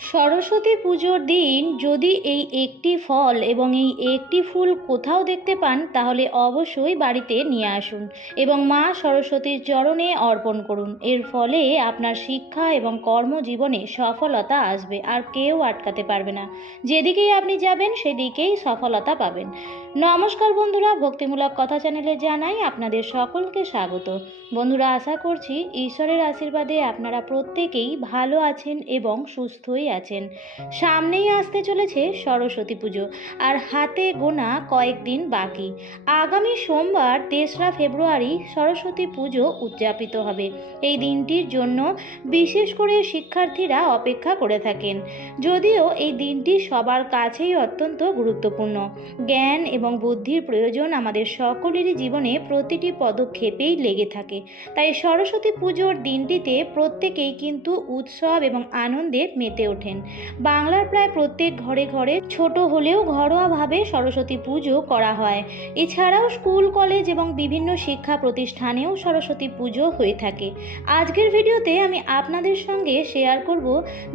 সরস্বতী পুজোর দিন যদি এই একটি ফল এবং এই একটি ফুল কোথাও দেখতে পান তাহলে অবশ্যই বাড়িতে নিয়ে আসুন এবং মা সরস্বতীর চরণে অর্পণ করুন। এর ফলে আপনার শিক্ষা এবং কর্মজীবনে সফলতা আসবে আর কেউ আটকাতে পারবে না। যেদিকেই আপনি যাবেন সেদিকেই সফলতা পাবেন। নমস্কার বন্ধুরা, ভক্তিমূলক কথা চ্যানেলে জানাই আপনাদের সকলকে স্বাগত। বন্ধুরা, আশা করছি ঈশ্বরের আশীর্বাদে আপনারা প্রত্যেকেই ভালো আছেন এবং সুস্থই আছেন। সামনেই আসতে চলেছে সরস্বতী পুজো, আর হাতে গোনা কয়েকদিন বাকি। আগামী সোমবার ৩রা ফেব্রুয়ারি সরস্বতী পুজো উদযাপিত হবে। এই দিনটির জন্য বিশেষ করে শিক্ষার্থীরা অপেক্ষা করে থাকেন। যদিও এই দিনটি সবার কাছেই অত্যন্ত গুরুত্বপূর্ণ। জ্ঞান এবং বুদ্ধির প্রয়োজন আমাদের সকলেরই জীবনে প্রতিটি পদক্ষেপেই লেগে থাকে। তাই সরস্বতী পুজোর দিনটিতে প্রত্যেকেই কিন্তু উৎসব এবং আনন্দে মেতে ওঠেন। বাংলার প্রায় প্রত্যেক ঘরে ঘরে ছোট হলেও ঘরোয়াভাবে সরস্বতী পুজো করা হয়। এছাড়াও স্কুল, কলেজ এবং বিভিন্ন শিক্ষা প্রতিষ্ঠানেও সরস্বতী পুজো হয়ে থাকে। আজকের ভিডিওতে আমি আপনাদের সঙ্গে শেয়ার করব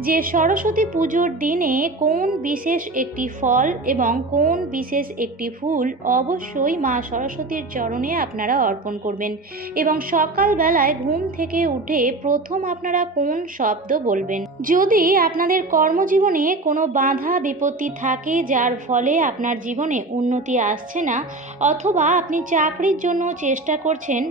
যে সরস্বতী পুজোর দিনে কোন বিশেষ একটি ফল এবং কোন বিশেষ একটি ফুল অবশ্যই মা সরস্বতীর চরণে আপনারা অর্পণ করবেন এবং সকালবেলায় ঘুম থেকে উঠে প্রথম আপনারা কোন শব্দ বলবেন। যদি আপনাদের কর্মজীবনে কোনো বাধা বিপত্তি থাকে যার ফলে আপনার জীবনে উন্নতি আসছে না, অথবা আপনি চাকরির জন্য চেষ্টা করছেন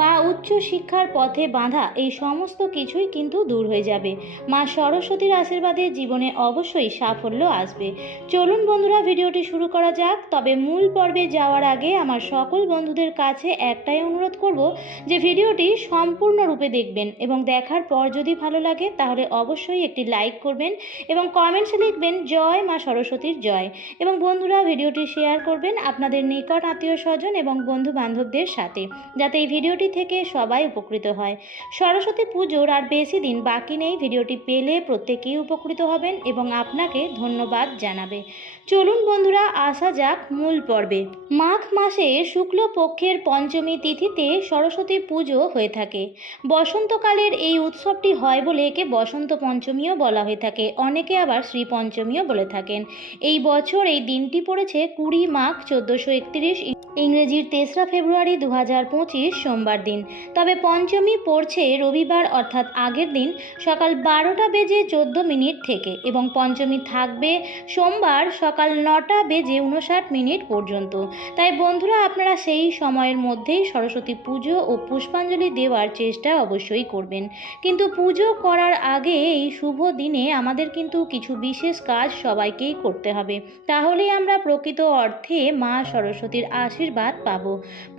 বা উচ্চ শিক্ষার পথে বাঁধা, এই সমস্ত কিছুই কিন্তু দূর হয়ে যাবে। মা সরস্বতীর আশীর্বাদে জীবনে অবশ্যই সাফল্য আসবে। চলুন বন্ধুরা, ভিডিওটি শুরু করা যাক। তবে মূল পর্বে যাওয়ার আগে আমার সকল বন্ধুদের কাছে একটাই অনুরোধ করব যে ভিডিওটি সম্পূর্ণরূপে দেখবেন এবং দেখার পর যদি ভালো লাগে তাহলে অবশ্যই একটি লাইক করবেন এবং কমেন্টসে লিখবেন জয় মা সরস্বতীর জয়। এবং বন্ধুরা, ভিডিওটি শেয়ার করবেন আপনাদের নিকট আত্মীয় স্বজন এবং বন্ধু বান্ধবদের সাথে, যাতে এই ভিডিওটি থেকে সবাই উপকৃত হয়। সরস্বতী পুজোর আর বেশি দিন বাকি নেই। ভিডিওটি পেলে প্রত্যেকেই উপকৃত হবেন এবং আপনাকে ধন্যবাদ জানাবে। চলুন বন্ধুরা, আসা যাক মূল পর্বে। মাঘ মাসে শুক্লপক্ষের পঞ্চমী তিথিতে সরস্বতী পুজো হয়ে থাকে। বসন্তকালের এই উৎসবটি হয় বলে একে বসন্ত পঞ্চমীও বলা হয়ে থাকে। অনেকে আবার শ্রী পঞ্চমীও বলে থাকেন। এই বছর এই দিনটি পড়েছে 20 মাঘ 1431, ইংরেজির 3রা ফেব্রুয়ারি 2025 সোমবার দিন। তবে পঞ্চমী পড়ছে রবিবার, অর্থাৎ আগের দিন সকাল 12টা বেজে 14 মিনিট থেকে, এবং পঞ্চমী থাকবে সোমবার সকাল 9টা বেজে 59 মিনিট পর্যন্ত। তাই বন্ধুরা, আপনারা সেই সময়ের মধ্যেই সরস্বতী পুজো ও পুষ্পাঞ্জলি দেওয়ার চেষ্টা অবশ্যই করবেন। কিন্তু পুজো করার আগে এই শুভ দিনে আমাদের কিন্তু কিছু বিশেষ কাজ সবাইকেই করতে হবে, তাহলেই আমরা প্রকৃত অর্থে মা সরস্বতীর আশীর্বাদ পাব।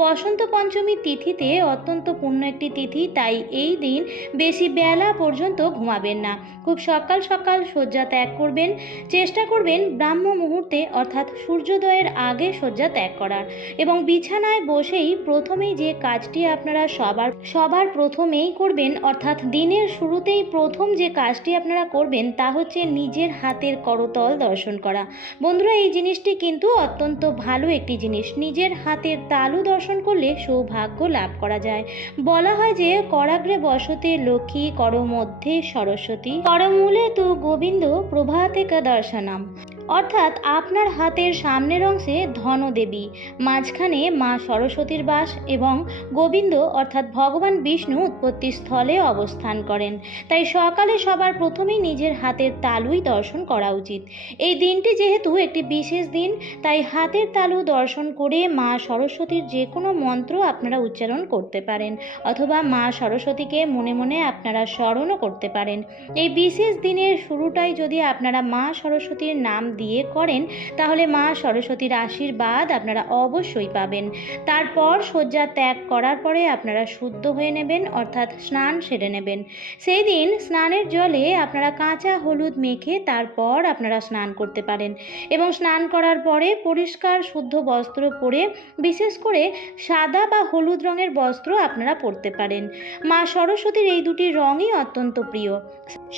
বসন্ত পঞ্চমী তিথিতে অত্যন্ত পূর্ণ একটি তিথি, তাই এই দিন বেশি বেলা পর্যন্ত ঘুমাবেন না। খুব সকাল সকাল শয্যা ত্যাগ করবেন। চেষ্টা করবেন ব্রাহ্ম মুহূর্তে অর্থাৎ সূর্যোদয়ের আগে শয্যা ত্যাগ করার, এবং বিছানায় বসেই প্রথমেই যে কাজটি আপনারা সবার প্রথমেই করবেন, অর্থাৎ দিনের শুরুতেই প্রথম যে কাজটি আপনারা করবেন তা হচ্ছে নিজের হাতের করতল দর্শন করা। বন্ধুরা, এই জিনিসটি কিন্তু অত্যন্ত ভালো একটি জিনিস। নিজের হাতের তালু দর্শন করলে সৌভাগ্য লাভ করা যায়। বলা হয় যে করাগ্রে বসতে লক্ষ্মী, কর মধ্যে সরস্বতী, করমূলে তু গোবিন্দ, প্রভাতে কা দর্শনম। অর্থাৎ আপনার হাতের সামনের অংশে ধনদেবী, মাঝখানে মা সরস্বতীর বাস এবং গোবিন্দ অর্থাৎ ভগবান বিষ্ণু উৎপত্তি স্থলে অবস্থান করেন। তাই সকালে সবার প্রথমেই নিজের হাতের তালুই দর্শন করা উচিত। এই দিনটি যেহেতু একটি বিশেষ দিন, তাই হাতের তালু দর্শন করে মা সরস্বতীর যে কোনো মন্ত্র আপনারা উচ্চারণ করতে পারেন, অথবা মা সরস্বতীকে মনে মনে আপনারা স্মরণও করতে পারেন। এই বিশেষ দিনের শুরুটাই যদি আপনারা মা সরস্বতীর নাম দিয়ে করেন তাহলে মা সরস্বতীর আশীর্বাদ আপনারা অবশ্যই পাবেন। তারপর শয্যা ত্যাগ করার পরে আপনারা শুদ্ধ হয়ে নেবেন, অর্থাৎ স্নান সেরে নেবেন। সেই দিন স্নানের জলে আপনারা কাঁচা হলুদ মেখে তারপর আপনারা স্নান করতে পারেন, এবং স্নান করার পরে পরিষ্কার শুদ্ধ বস্ত্র পরে, বিশেষ করে সাদা বা হলুদ রঙের বস্ত্র আপনারা পরতে পারেন। মা সরস্বতীর এই দুটি রঙই অত্যন্ত প্রিয়।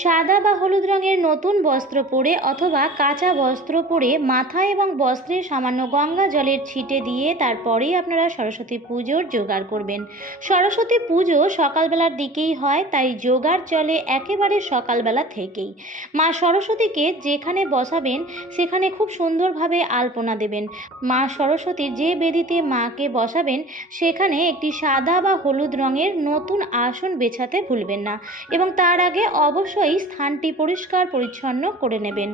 সাদা বা হলুদ রঙের নতুন বস্ত্র পরে অথবা কাঁচা বস্ত্র পরে মাথায় এবং বস্ত্রে সামান্য গঙ্গা জলের ছিটে দিয়ে তারপরেই আপনারা সরস্বতী পুজোর জোগাড় করবেন। সরস্বতী পুজো সকালবেলার দিকেই হয়, তাই জোগাড় চলে একেবারে সকালবেলা থেকেই। মা সরস্বতীকে যেখানে বসাবেন সেখানে খুব সুন্দরভাবে আলপনা দেবেন। মা সরস্বতীর যে বেদিতে মাকে বসাবেন সেখানে একটি সাদা বা হলুদ রঙের নতুন আসন বেছাতে ভুলবেন না এবং তার আগে অবশ্যই স্থানটি পরিষ্কার পরিচ্ছন্ন করে নেবেন।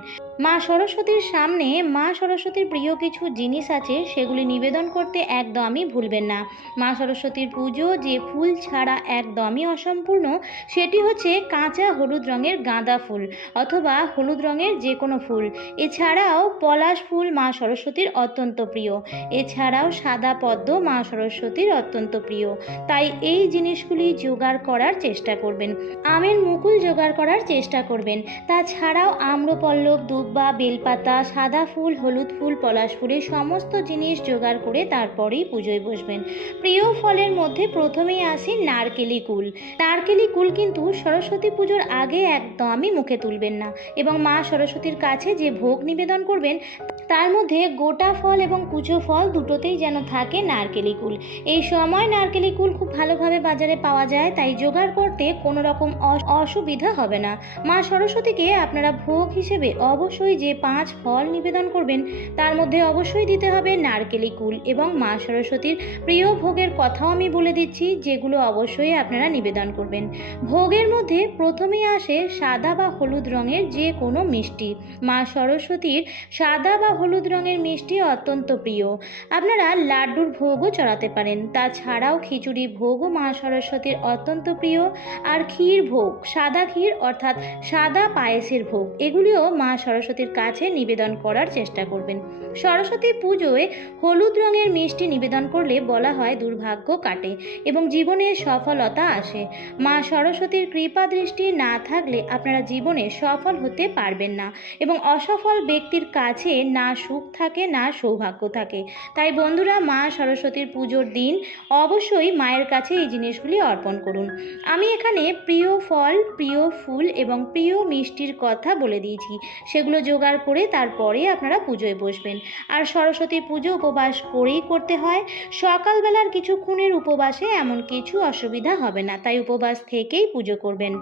মা সরস্বতীর সামনে মা সরস্বতীর প্রিয় কিছু জিনিস আছে, সেগুলি নিবেদন করতে একদমই ভুলবেন না। মা সরস্বতীর পুজো যে ফুল ছাড়া একদমই অসম্পূর্ণ, সেটি হচ্ছে কাঁচা হলুদ রঙের গাঁদা ফুল অথবা হলুদ রঙের যে কোনো ফুল। এছাড়াও পলাশ ফুল মা সরস্বতীর অত্যন্ত প্রিয়। এছাড়াও সাদা পদ্ম মা সরস্বতীর অত্যন্ত প্রিয়। তাই এই জিনিসগুলি জোগাড় করার চেষ্টা করবেন। আমের মুকুল জোগাড় করার চেষ্টা করবেন। তাছাড়াও আম্রপল্লব, দুব্বা, বেলপাতা, সাদা ফুল, হলুদ ফুল, পলাশ ফুলের সমস্ত জিনিস জোগাড় করে তারপরেই পুজোয় বসবেন। প্রিয় ফলের মধ্যে প্রথমেই আসি নারকেলি কুল। নারকেলি কুল কিন্তু সরস্বতী পুজোর আগে একদমই মুখে তুলবেন না এবং মা সরস্বতীর কাছে যে ভোগ নিবেদন করবেন তার মধ্যে গোটা ফল এবং কুচো ফল দুটোতেই যেন থাকে নারকেলি কুল। এই সময় নারকেলি কুল খুব ভালোভাবে বাজারে পাওয়া যায়, তাই জোগাড় করতে কোনো রকম অসুবিধা হবে না। মা সরস্বতীকে আপনারা ভোগ হিসেবে অবশ্যই যে 5 ফল নিবেদন করবেন তার মধ্যে অবশ্যই দিতে হবে নারকেলি কুল এবং মা সরস্বতীর প্রিয় ভোগের কথাও আমি বলে দিচ্ছি, যেগুলো অবশ্যই আপনারা নিবেদন করবেন। ভোগের মধ্যে প্রথমেই আসে সাদা বা হলুদ রঙের যে কোনো মিষ্টি। মা সরস্বতীর সাদা বা হলুদ রঙের মিষ্টি অত্যন্ত প্রিয়। আপনারা লাড্ডুর ভোগও চড়াতে পারেন। তাছাড়াও খিচুড়ি ভোগও মা সরস্বতীর অত্যন্ত প্রিয়। আর ক্ষীর ভোগ, সাদা ক্ষীর অর্থাৎ সাদা পায়েসের ভোগ, এগুলিও মা সরস্বতীর কাছে নিবেদন করার চেষ্টা করবেন। সরস্বতী পুজোয় হলুদ রঙের মিষ্টি নিবেদন করলে বলা হয় দুর্ভাগ্য কাটে এবং জীবনে সফলতা আসে। মা সরস্বতীর কৃপা দৃষ্টি না থাকলে আপনারা জীবনে সফল হতে পারবেন না এবং অসফল ব্যক্তির কাছে না সুখ থাকে না সৌভাগ্য থাকে। তাই বন্ধুরা, মা সরস্বতীর পুজোর দিন অবশ্যই মায়ের কাছে এই জিনিসগুলি অর্পণ করুন। আমি এখানে প্রিয় ফল, প্রিয় ফুল এবং প্রিয় মিষ্টির কথা বলে দিয়েছি। সেগুলো জোগাড় করে তারপরে আপনারা পুজোয় বসবেন। আর সরস্বতী পুজো উপবাস করেই করতে হয়। সকালবেলার কিছুক্ষণের উপবাসে এমন কিছু অসুবিধা হবে না, তাই উপবাস থেকেই পুজো করবেন।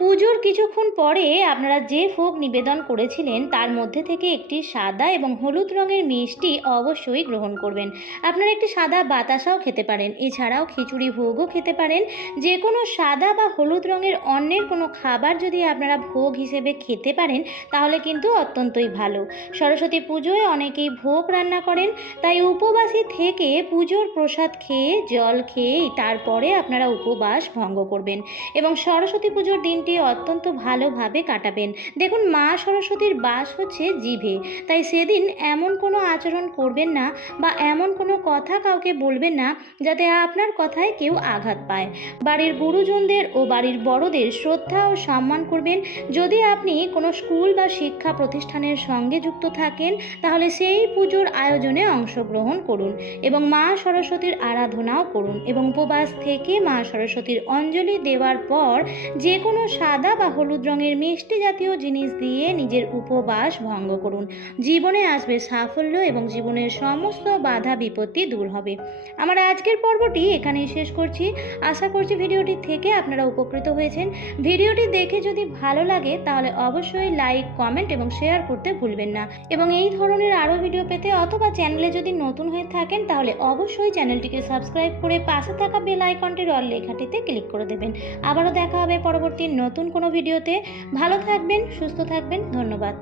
পুজোর কিছুক্ষণ পরে আপনারা যে ভোগ নিবেদন করেছিলেন তার মধ্যে থেকে একটি সাদা এবং হলুদ রঙের মিষ্টি অবশ্যই গ্রহণ করবেন। আপনারা একটি সাদা বাতাসাও খেতে পারেন। এছাড়াও খিচুড়ি ভোগও খেতে পারেন। যে কোনো সাদা বা হলুদ রঙের অন্যের কোনো খাবার যদি আপনারা ভোগ হিসেবে খেতে পারেন তাহলে কিন্তু অত্যন্তই ভালো। সরস্বতী পুজোয় অনেকেই ভোগ রান্না করেন, তাই উপবাসী থেকে পুজোর প্রসাদ খেয়ে জল খেয়েই তারপরে আপনারা উপবাস ভঙ্গ করবেন এবং সরস্বতী পুজোর দিনটি অত্যন্ত ভালোভাবে কাটাবেন। দেখুন, মা সরস্বতীর বাস হচ্ছে জিভে, তাই সেদিন এমন কোনো আচরণ করবেন না বা এমন কোনো কথা কাউকে বলবেন না যাতে আপনার কথায় কেউ আঘাত পায়। বাড়ির গুরুজনদের ও বাড়ির বড়দের শ্রদ্ধা ও সম্মান করবেন। যদি আপনি কোনো স্কুল বা শিক্ষা প্রতিষ্ঠানের সঙ্গে যুক্ত থাকেন তাহলে সেই পুজোর আয়োজনে অংশগ্রহণ করুন এবং মা সরস্বতীর আরাধনাও করুন এবং উপবাস থেকে মা সরস্বতীর অঞ্জলি দেওয়ার পর যে কোনো সাদা বা হলুদ রঙের মিষ্টি জাতীয় জিনিস দিয়ে নিজের উপবাস ভঙ্গ করুন। জীবনে আসবে সাফল্য এবং জীবনের সমস্ত বাধা বিপত্তি দূর হবে। আমার আজকের পর্বটি এখানেই শেষ করছি। আশা করছি ভিডিওটি থেকে আপনারা উপকৃত হয়েছেন। ভিডিওটি দেখে যদি ভালো লাগে তাহলে অবশ্যই লাইক, কমেন্ট এবং শেয়ার করতে ভুলবেন না এবং এই ধরনের আরও ভিডিও পেতে অথবা চ্যানেলে যদি নতুন হয়ে থাকেন তাহলে অবশ্যই চ্যানেলটিকে সাবস্ক্রাইব করে পাশে থাকা বেল আইকনটির অল লেখাটিতে ক্লিক করে দেবেন। আবারও দেখা হবে পরবর্তী নতুন কোনো ভিডিওতে। ভালো থাকবেন, সুস্থ থাকবেন। ধন্যবাদ।